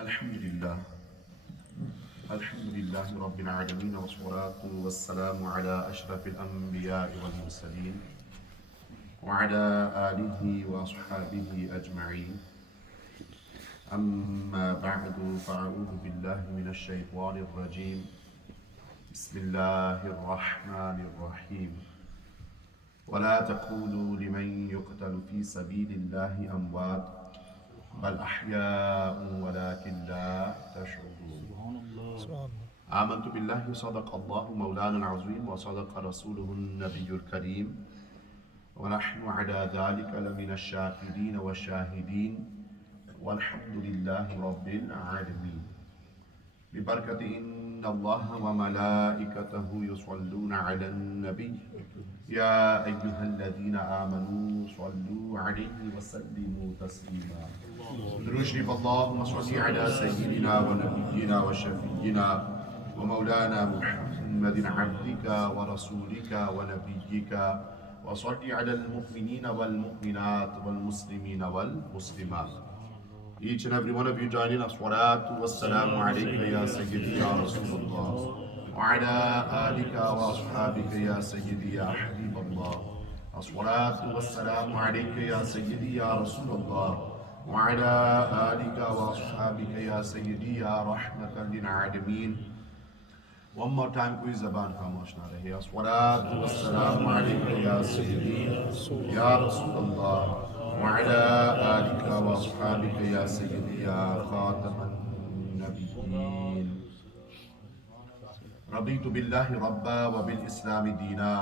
Alhamdulillah. Alhamdulillah Rabbil Alameen wa salatu wa salamu ala ashrafil anbiya wal mursaleen wa ala alihi wa ashabihi ajma'een. Amma ba'du fa'a'udhu billahi minash shaytanir rajeem. Bismillahir rahmanir rahim. ولا تقولوا لمن يقتل في سبيل الله أموات بل أحياء ولكن لا تشعرون. آمنت بالله صدق الله مولانا العظيم وصدق رسوله النبي الكريم ونحن على ذلك لمن الشاكرين والشاهدين والحمد لله رب العالمين. ببركة إن الله وملائكته يصلون على النبي يا أيها الذين آمنوا صلوا عليه وسلموا تسليما. درود شريف اللهم صل على سيدنا ونبينا وشفينا ومولانا محمد عبدك ورسولك ونبيك وصل على المؤمنين والمؤمنات والمسلمين والمسلمات. Each and every one of you join in. As-salatu was-salamu alayka ya sayyidi ya Rasulullah wa ala alika wa ashabika ya sayyidi ya Habiballah. As-salatu was-salamu alayka ya sayyidi ya Rasulullah wa ala alika wa ashabika ya sayyidi ya rahmatan lil alameen. One more time, कोई ज़बान खामोश ना रहे. अस्सलातु वस्सलामु अलैका या सय्यदी या रसूलल्लाह व अला आलिका व अस्हाबिका या सय्यदी या खातमन नबिय्यीन. रदीतु बिल्लाहि रब्बा व बिल इस्लामी दीना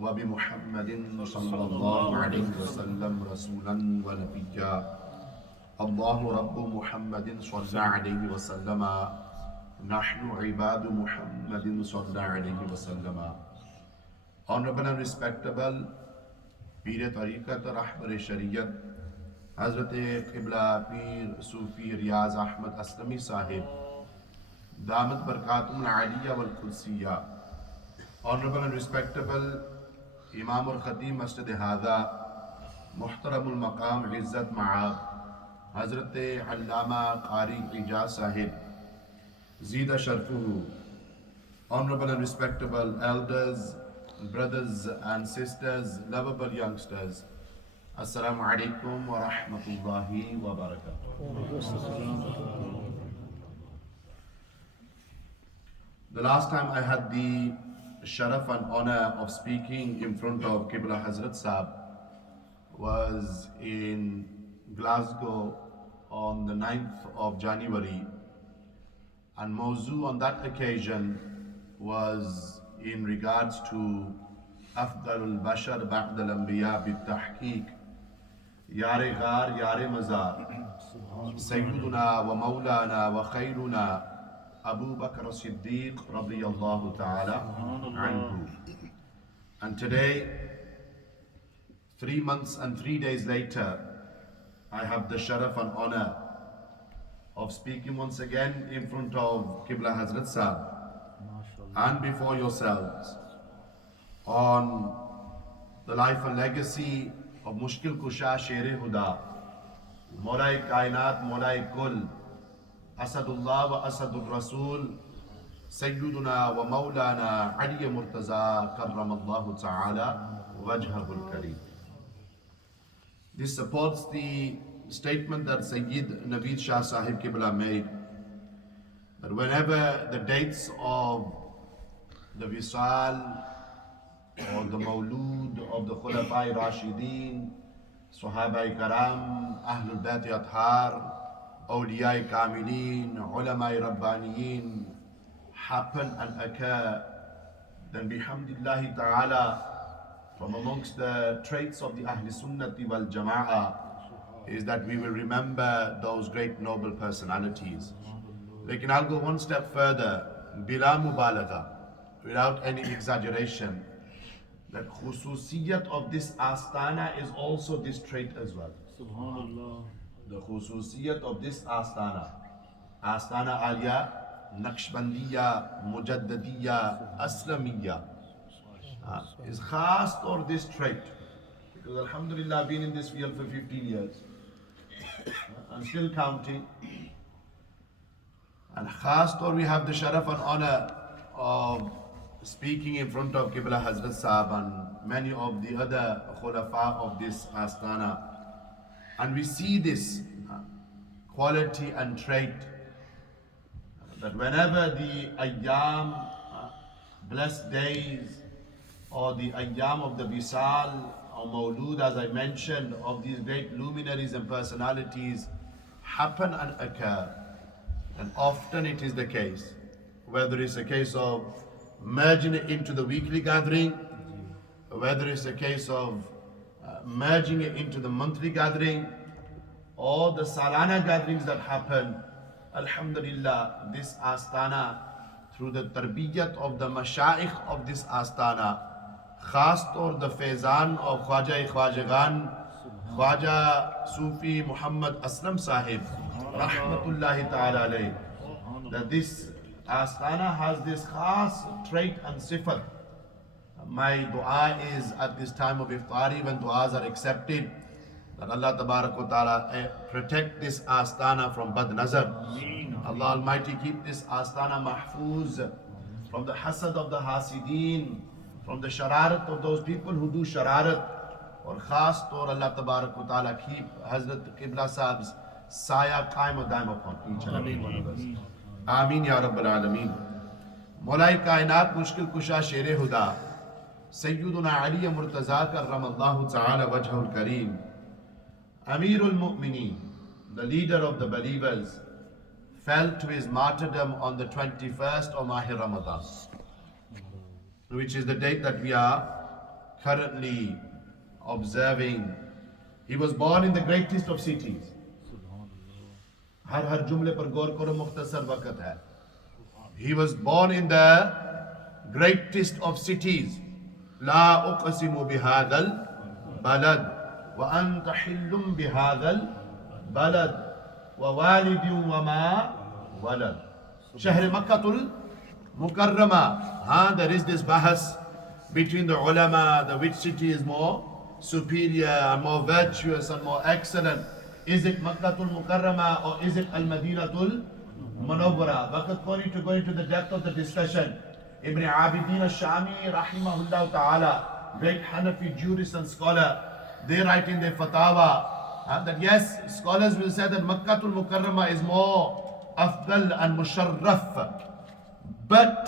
व बि मुहम्मदिन सल्लल्लाहु अलैहि वसल्लम रसूलन व नबिय्या. अल्लाहु रब्बु मुहम्मदिन सल्लल्लाहु अलैहि वसल्लम Nahnu ibadu Muhammadin sallallahu alayhi wa sallam. Honorable and respectable Peer Tariqat Rahbar Shariyat Hazrat Qibla Peer Sufi Riyaz Ahmad Aslami Sahib Damat Barkatum Al-Aliyya wal Qudsiya. Honorable and respectable Imam al-Khatib Masjid Hadha Muhtaramul Maqam Izzat Ma'ab Hazrat Allama Qari Ijaz Sahib Zida Sharfuhu. Honorable and respectable elders, brothers and sisters, lovable youngsters, Assalamu alaikum wa rahmatullahi wa barakatuh. The last time I had the sharaf and honor of speaking in front of Qibla Hazrat Sahib was in Glasgow on the 9th of January. And Mawzu on that occasion was in regards to Afdalul Bashar Ba'dal Anbiya Bit-Tahqiq Yare Ghar Yare Mazar Sayyiduna wa Mawlana wa Khayruna Abu Bakr as-Siddiq radiyallahu ta'ala anhu. And today, 3 months and 3 days later, I have the sharaf and honor of speaking once again in front of Qibla Hazrat Sahib and before yourselves on the life and legacy of Mushkil Kusha Sher Huda, Maulai Kainat, Maulai Kul, Asadullah wa Asadur Rasul, Sayyiduna wa Maulana Ali Murtaza Karramallahu Ta'ala Wajhahul Kareem. This supports the statement that Sayyid Naveed Shah Sahib Qibla made, that whenever the dates of the Wisal or the Mawlud of the Khulafai Rashideen, Sahabai Karam, Ahlul Bayt Athhar, Awliyai Kamilin, Ulamai Rabbaniyin happen and occur, then bihamdillahi ta'ala, from amongst the traits of the Ahl Sunnati wal Jama'ah is that we will remember those great noble personalities. Lekin I'll go one step further, bila mubalagha, without any exaggeration, that khususiyat of this astana is also this trait as well. Subhanallah. The khususiyat of this astana, Astana Aliya, Naqshbandiya, Mujaddadiya, Aslamiyya, is khas or this trait. Because Alhamdulillah, I've been in this field for 15 years. I'm still counting. And khas taur we have the sharaf and honor of speaking in front of Qibla Hazrat Sahab and many of the other khulafa of this Astana. And we see this quality and trait that whenever the ayyam, blessed days, or the ayyam of the Visal or Mawlud, as I mentioned, of these great luminaries and personalities happen and occur, and often it is the case, whether it's a case of merging it into the weekly gathering, whether it's a case of merging it into the monthly gathering, or the Salana gatherings that happen. Alhamdulillah, this Astana, through the tarbiyat of the mashayikh of this Astana, khas taur the faizan of Khwaja Khwajagan, Khwaja Sufi Muhammad Aslam Sahib, Rahmatullahi Ta'ala alayh, that this Astana has this khas trait and sifat. My dua is at this time of iftari, when duas are accepted, that Allah Tabarak wa Ta'ala protect this Astana from bad nazar. Allah Almighty keep this Astana mahfuz from the hasad of the hasideen, from the shararat of those people who do shararat. Or khas taur Allah Tabarak wa Ta'ala keep Hazrat Qibla Sahab's saya qaim wa daim upon each and every one of us. Ameen Ya Rabbal Alameen. Maulai Kainat Mushkil Kusha Shere Huda Sayyiduna Ali Murtaza Karramallahu Ta'ala Wajhul Kareem, Amirul Mu'mineen, the leader of the believers, fell to his martyrdom on the 21st of Mahir Ramadan, which is the date that we are currently observing. He was born in the greatest of cities. Har jumle par gaur karo, mukhtasar waqt hai. He was born in the greatest of cities. La uqsimu bihadal balad wa anta hillum bihadal balad wa walidun wa ma walad. Shahr Makkatul Mukarrama. There is this bahas between the ulama, the which city is more superior and more virtuous and more excellent. Is it Makkatul Mukarrama or is it Al-Madinatul Munawwara? Waqt kori to go into the depth of the discussion. Ibn Abidin al-Shami rahimahullah ta'ala, great Hanafi jurist and scholar, they write in their fatawa that yes, scholars will say that Makkatul Mukarrama is more afdal and musharraf, but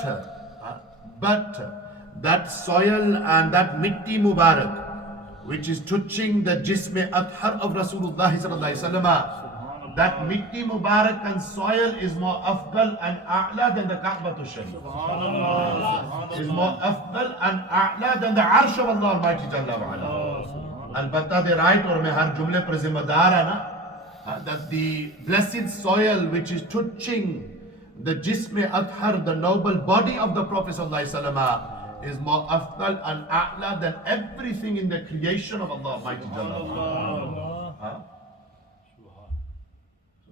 that soil and that mitti mubarak which is touching the jisme athar of Rasulullah sallallahu alaihi wasallam, that mitti mubarak and soil is more afdal and a'la than the Ka'batul Sharif. Is more afdal and a'la than the arsh of Allah Almighty Jalla wa Ala. Albatta they write, or mein har jumle par zimmadar hai na, that the blessed soil which is touching the jisme athar, the noble body of the Prophet sallallahu alaihi wasallam, is more afdal and a'la than everything in the creation of Allah Almighty Jalla wa Ala.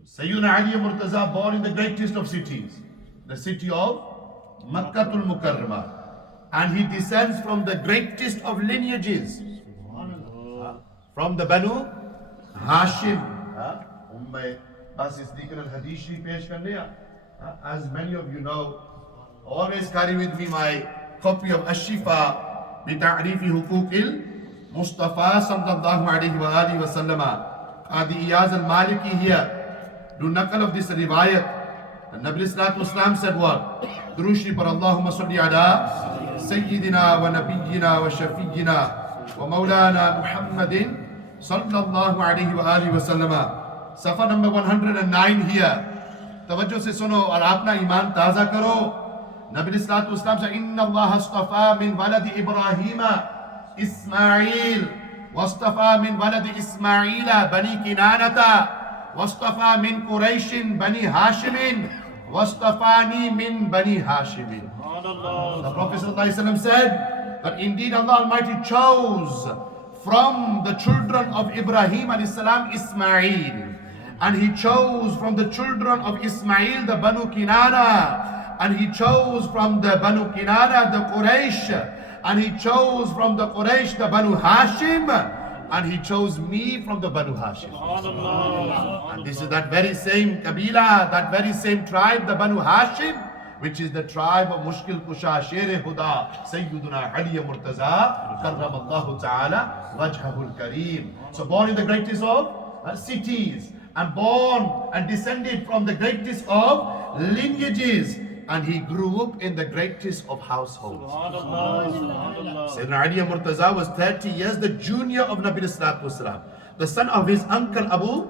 Sayyiduna Ali Murtaza, born in the greatest of cities, the city of Makkatul Mukarrama, and he descends from the greatest of lineages, from the Banu Hashim. As many of you know, always carry with me my copy of Ash-Shifa bi Ta'rifi Huquqil Mustafa sallallahu alayhi wa alihi wa sallama. Qadi Iyaz al-Maliki here do naqal of this riwayat. And Nabi Sallallahu Alaihi Wasallam said what? Durushi par Allahumma salli ala Sayyidina wa Nabiyyina wa Shafiyyina wa Maulana Muhammadin sallallahu alayhi wa alihi wa sallama. Safa number 109 here. Tawajjuh se suno aur apna iman taza karo. Nabi Sallallahu Alaihi Wasallam said, Inna Allah astafa min waladi Ibrahima Ismail, wastafa min waladi Ismaila Bani Kinanata, wastafa min Qurayshin Bani Hashimin, wastafani min Bani Hashimin. The Prophet Sallallahu Alaihi Wasallam said that indeed Allah Almighty chose from the children of Ibrahim alayhi salam Ismail, and he chose from the children of Ismail the Banu Kinana, and he chose from the Banu Kinana the Quraysh, and he chose from the Quraysh the Banu Hashim, and he chose me from the Banu Hashim. And this is that very same Kabila, that very same tribe, the Banu Hashim, which is the tribe of Mushkil Kusha Sher Huda, Sayiduna Ali Murtaza, Karramallahu Ta'ala, Wajhahul Kareem. So born in the greatest of cities, and born and descended from the greatest of lineages, and he grew up in the greatest of households. Sayyidina Ali Murtaza was 30 years the junior of Nabi Sallallahu Alaihi Wasallam, the son of his uncle Abu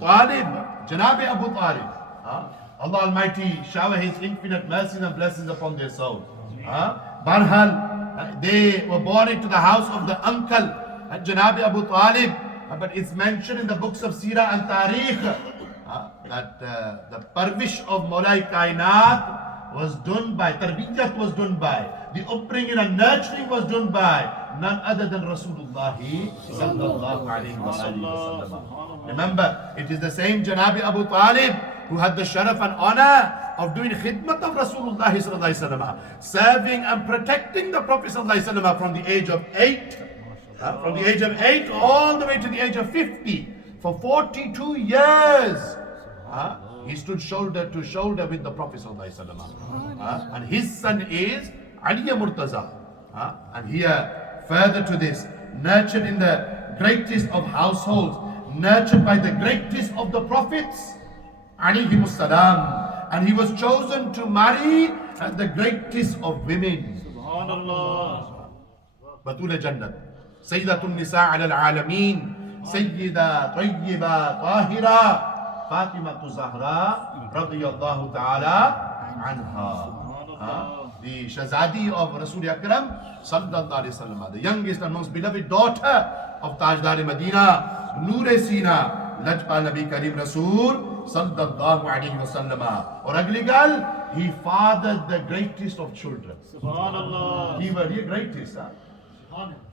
Talib, Janabi Abu Talib. Allah Almighty shower His infinite mercies and blessings upon their souls. Barhal, they were born into the house of the uncle, Janabi Abu Talib, but it's mentioned in the books of Sirah and Tariq that the parvish of Maulai Kainat was done by, tarbiyat was done by, the upbringing and nurturing was done by none other than Rasulullah sallallahu alayhi wa sallam. Remember, it is the same Janabi Abu Talib who had the sharaf and honor of doing khidmat of Rasulullah sallallahu alayhi wa sallam, serving and protecting the Prophet sallallahu alayhi wa sallam from the age of 8, from the age of 8 all the way to the age of 50. For 42 years, he stood shoulder to shoulder with the Prophet ﷺ. And his son is Ali Murtaza. And here, further to this, nurtured in the greatest of households, nurtured by the greatest of the prophets, alayhimus salam. And he was chosen to marry the greatest of women. Subhanallah. Batul Jannat, Sayyidatun Nisa ala al-Alameen, Sayyida Tayyiba Tahira, Fatima Zahra radiyallahu ta'ala anha. The Shazadi of Rasul Akram sallallahu alayhi wasallam, the youngest and most beloved daughter of Tajdar Medina, Noor Sina, Lajpa Nabi Karim Rasul sallallahu alayhi wasallam. Or Agligal, he fathered the greatest of children. Subhanallah. He was the greatest.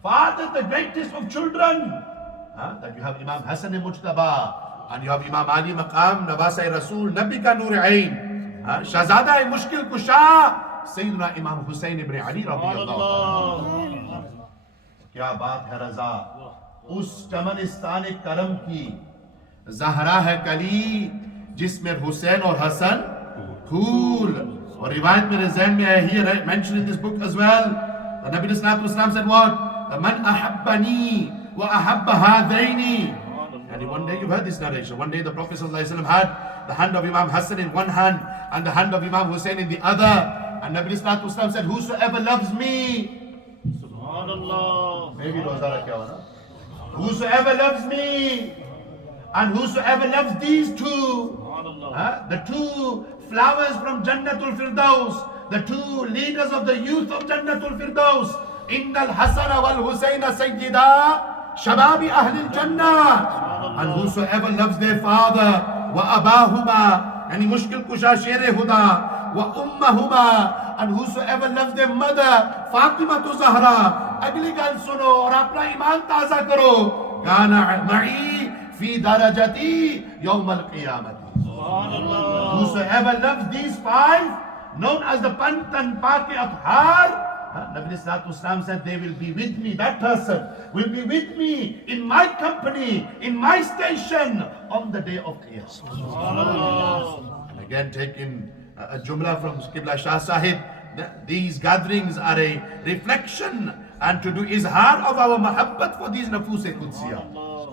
Fathered the greatest of children. That you have Imam Hassan Mujtaba, and you have Imam Ali Maqam, Nawasai Rasul, Nabi ka Noor Ain, Shazada Mushkil Kusha, Sayyiduna Imam Hussain ibn Ali radiyallahu anhu. Kya baat hai Raza, us Chamanistan Karam ki Zahra hai Kali, jisme Hussain aur Hassan Phool. Or riwayat mein Zain mein hai, here mentioned in this book as well. The Nabi Sallallahu Alaihi Wasallam said what? Man ahabbani وَأَحَبَّ هَذَيْنِ. And one day you've heard this narration. One day the Prophet ﷺ had the hand of Imam Hassan in one hand and the hand of Imam Hussain in the other. And Nabi ﷺ said, whosoever loves me, Subhanallah. Maybe Rozara kya wana? Whosoever loves me and whosoever loves these two, the two flowers from Jannatul Firdaus, the two leaders of the youth of Jannatul Firdaus, Innal Hasana wal Husayna Sayyida Shababi Ahlil Jannah. And whosoever loves their father, wa abahuma, yani Mushkil Kusha Shere Huda, wa ummahuma, and whosoever loves their mother, Fatima to Zahra, agli gal suno aur apna iman taza karo, kana ma'i fi darajati yawm al-qiyamati. Whosoever loves these five, known as the Pantan Paki Athar, Nabi Sallallahu Alaihi Wasallam said, they will be with me, that person will be with me in my company, in my station on the day of Qiyamah. And again, taking a jumla from Qibla Shah Sahib, these gatherings are a reflection and to do izhar of our mahabbat for these nafus-e qudsiya.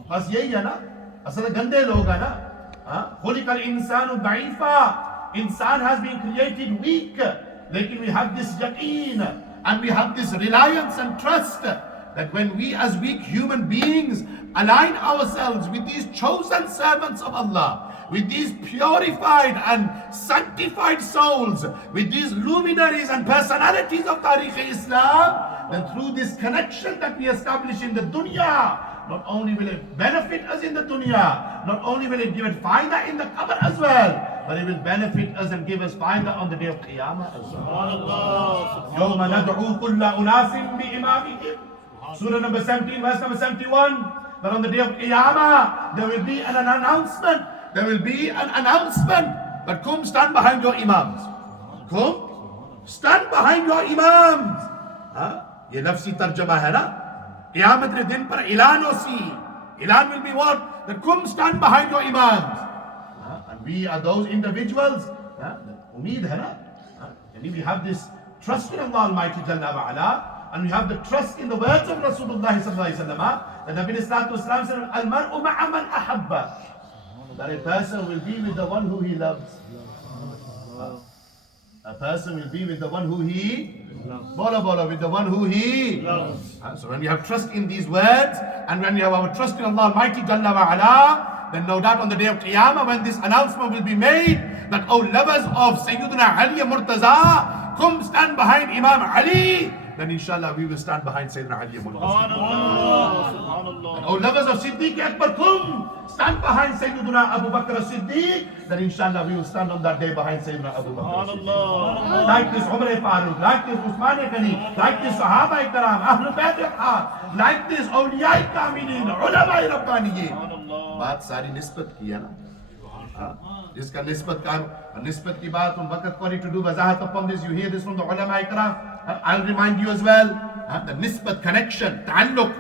Bas yahi hai na, asal gande log hai na. Khuliqal insanu da'ifa. Insan has been created weak, lekin we have this yaqeen and we have this reliance and trust that when we as weak human beings align ourselves with these chosen servants of Allah, with these purified and sanctified souls, with these luminaries and personalities of Tariq Islam, then through this connection that we establish in the dunya, not only will it benefit us in the dunya, not only will it give it fayda in the qabr as well, but it will benefit us and give us fayda on the day of Qiyamah as well. Yawma nad'u kulla unasin bi imamihim. Surah number 17, verse number 71. That on the day of Qiyamah, there will be an announcement. There will be an announcement. But come stand behind your imams. Come stand behind your imams. Ye lafzi tarjama hai na? Qiyamat re din par ilan hosi. Ilan will be what? That come stand behind your imams. And we are those individuals. Umeed hai na? And we have this trust in Allah Almighty Jalla wa Ala, and we have the trust in the words of Rasulullah sallallahu alaihi wasallam. The Nabi sallallahu alaihi wasallam said, "Al-mar'u ma'a man ahabba." That a person will be with the one who he loves. A person will be with the one who he loves. With the one who he loves. So when we have trust in these words, and when we have our trust in Allah Almighty Jalla wa Ala, then no doubt on the day of Qiyamah, when this announcement will be made, that, oh lovers of Sayiduna Ali Murtaza, come stand behind Imam Ali, then inshallah we will stand behind Sayyidina Ali Murtaza. And oh lovers of Siddiq Akbar, come stand behind Sayyiduna Abu Bakr Siddiq, then inshallah we will stand on that day behind Sayyidina Abu Bakr Siddiq. Like this Umar Farooq, like this Usman Ghani, like this Sahaba Ikram, Ahlul Bayt, like this Awliya Kamilin, Ulama Rabbaniyin. बात सारी निस्बत की है ना, जिसका निस्बत की बात उन वक्त according to do Wajahat upon this, you hear this from the ulama ikram. I'll remind you as well, the nisbat connection, ta'alluq,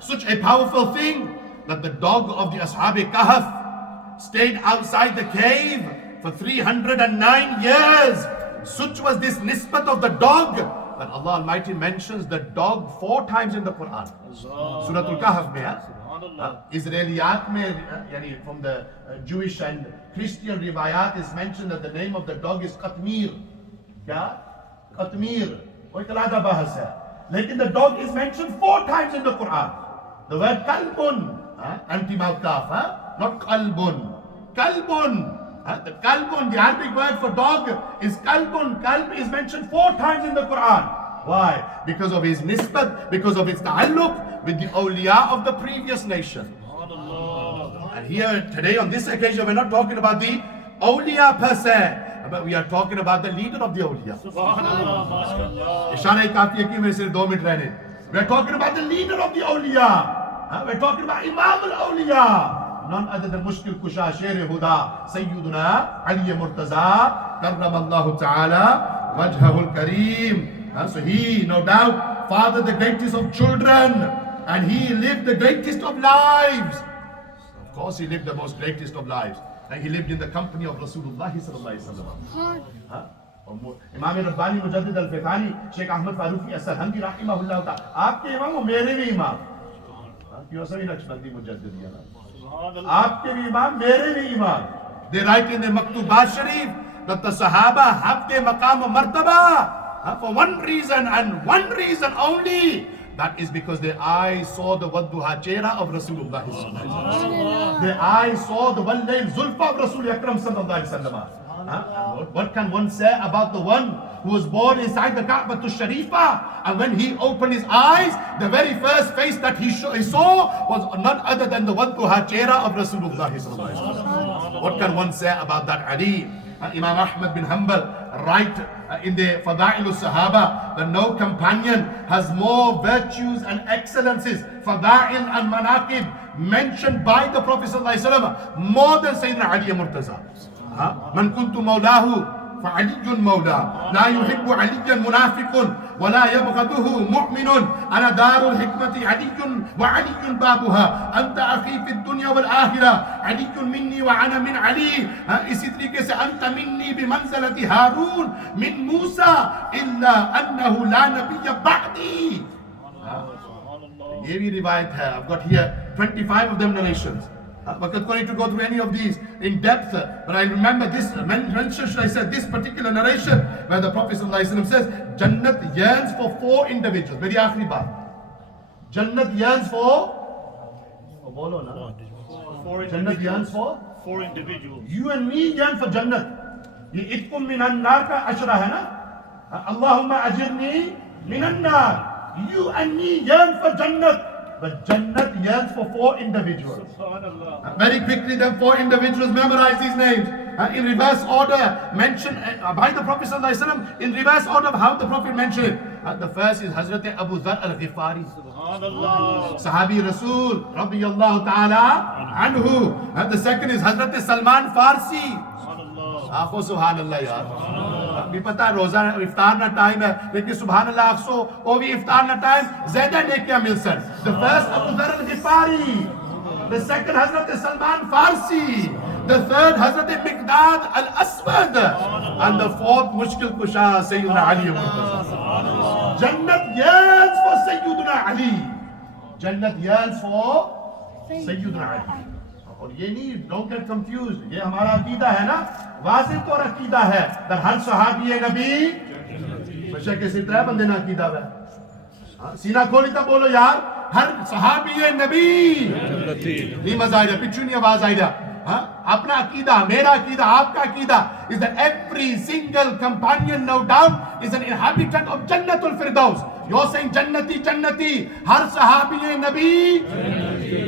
such a powerful thing that the dog of the Ashab Kahf stayed outside the cave for 309 years. Such was this nisbat of the dog that Allah Almighty mentions the dog 4 times in the Quran. Surah Al-Kahf mein, Israeliyat mein, yani from the Jewish and Christian riwayat is mentioned that the name of the dog is Qatmir. Kya? Qatmir. Woh talada bahas hai. Lekin the dog is mentioned 4 times in the Quran. The word kalbun, anti-mouth kaf, not kalbun. Kalbun. The kalbun, the Arabic word for dog is kalbun. Kalb is mentioned 4 times in the Quran. Why? Because of his nisbat, because of his ta'alluq with the awliya of the previous nation. And here today on this occasion we're not talking about the awliya per se, but we are talking about the leader of the awliya. Ishara kafi hai ki mere sirf 2 minute rehne. We are talking about the leader of the awliya. We're talking about Imam al-awliya, none other than Mushkil Kusha Sher Huda Sayyiduna Ali Murtaza Karramallahu Ta'ala Wajhahul Kareem. So he, no doubt, fathered the greatest of children, and he lived the greatest of lives. Of course, he lived the most greatest of lives, and he lived in the company of Rasulullah sallallahu alaihi wasallam. Imam Rabbani Mujaddid al-Fiqani, Sheikh Ahmad Faruqi as-Sarhandi rahimahullah ta'ala. Aapke imam ho mere bhi imam. Kyun sabhi Naqshbandi Mujaddid ya na? Aapke bhi imam, mere bhi imam. They write in the Maktubat Sharif that the Sahaba have their maqam wa martaba for one reason and one reason only. That is because their eyes saw the Wadduha Chehra of Rasulullah. Their eyes saw the Wallayl Zulfa of Rasul Akram sallallahu alaihi wasallam. What can one say about the one who was born inside the Kaaba to Sharifa, and when he opened his eyes, the very first face that he saw was none other than the Wadduha Chehra of Rasulullah sallallahu alaihi wasallam. What can one say about that Ali? Imam Ahmad bin Hanbal write in the Fada'il al-Sahaba that no companion has more virtues and excellences, Fada'il and Manaqib, mentioned by the Prophet ﷺ more than Sayyidina Ali Murtaza. Man kuntu mawlahu فعلي مولى لا يحب عليا منافق ولا يبغضه مؤمن أنا دار الحكمة علي وعلي بابها أنت أخي في الدنيا والآخرة علي مني وأنا من علي इसी तरीके से أنت مني بمنزلة هارون من موسى إلا أنه لا نبي بعدي. ये भी रिवायत है. I've got here 25 of them narrations. But I'm going to go through any of these in depth, but I remember this mention, should I say, this particular narration where the Prophet ﷺ says, Jannat yearns for 4 individuals. Very akhri baat. Jannat yearns for? Bolo na. Jannat yearns for? 4 individuals. You and me yearn for Jannat. Ye itkum minan nar ka ashra hai na? Allahumma ajirni minan nar. You and me yearn for Jannat. But Jannat yearns for 4 individuals. Very quickly, them 4 individuals, memorize these names. In reverse order, mentioned by the Prophet ﷺ, in reverse order of how the Prophet mentioned it. The first is Hazrat Abu Dhar al-Ghifari. Sahabi Rasul, radiyallahu ta'ala anhu. The second is Hazrat Salman Farsi. आखो सुभान अल्लाह यार, भी पता है रोजा इफ्तार ना time है, लेकिन सुभान अल्लाह आखो वो भी इफ्तार ना टाइम ज्यादा नेकियां मिल सन. The first Abu Dharr al-Ghifari, the second Hazrat Salman Farsi, the third Hazrat Miqdad al-Aswad, and the fourth Mushkil Kusha Sayyiduna Ali Murtaza. Jannat yearns for Sayyiduna Ali. Jannat yearns for Sayyiduna Ali. और ये नहीं, don't get confused, ये हमारा अकीदा है ना, वाज़िह तौर अकीदा है that हर सहाबी नबी बेशक किसी तरह बंदे ना अकीदा है. सीना खोली तब बोलो यार, हर सहाबी नबी नहीं मजा आएगा, पिछू नहीं आवाज आएगा. अपना अकीदा, मेरा अकीदा, आपका अकीदा is that every single companion, no doubt, is an inhabitant of Jannatul Firdaus. You're saying Jannati, Jannati, har sahabi nabi,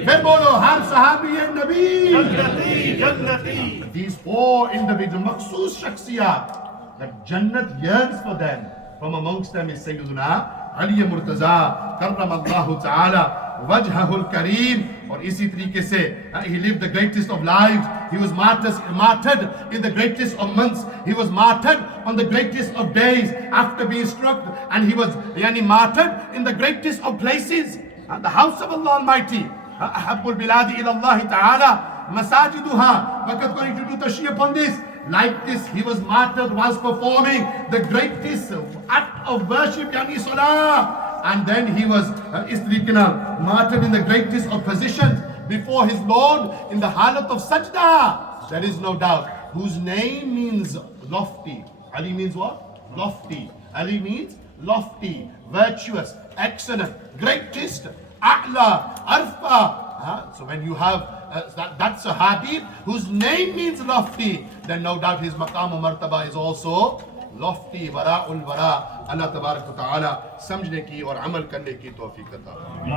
फिर बोलो हर sahabi nabi, Jannati, Jannati. These four individual makhsus shakhsiyat that Jannat yearns for them, from amongst them is Sayyiduna Ali Murtaza karramallahu ta'ala wajhahul kareem. और इसी तरीके से he lived the greatest of lives. He was martyred in the greatest of months. He was martyred on the greatest of days after being struck, and he was martyred in the greatest of places, the house of Allah Almighty. Ahabbul biladi ila Allah ta'ala masajiduha. Waqat going to do tashriih upon this. Like this, he was martyred whilst performing the greatest act of worship, yani salah. And then he was martyred in the greatest of positions before his Lord in the halat of sajda. There is no doubt. Whose name means lofty. Ali means what? Lofty. Ali means lofty, virtuous, excellent, greatest, a'la, arfa. So when you have that sahabi whose name means lofty, then no doubt his maqam wa martaba is also lofty. Wara'ul wara. Allah tabarak wa ta'ala समझने की और अमल करने की तौफीक अता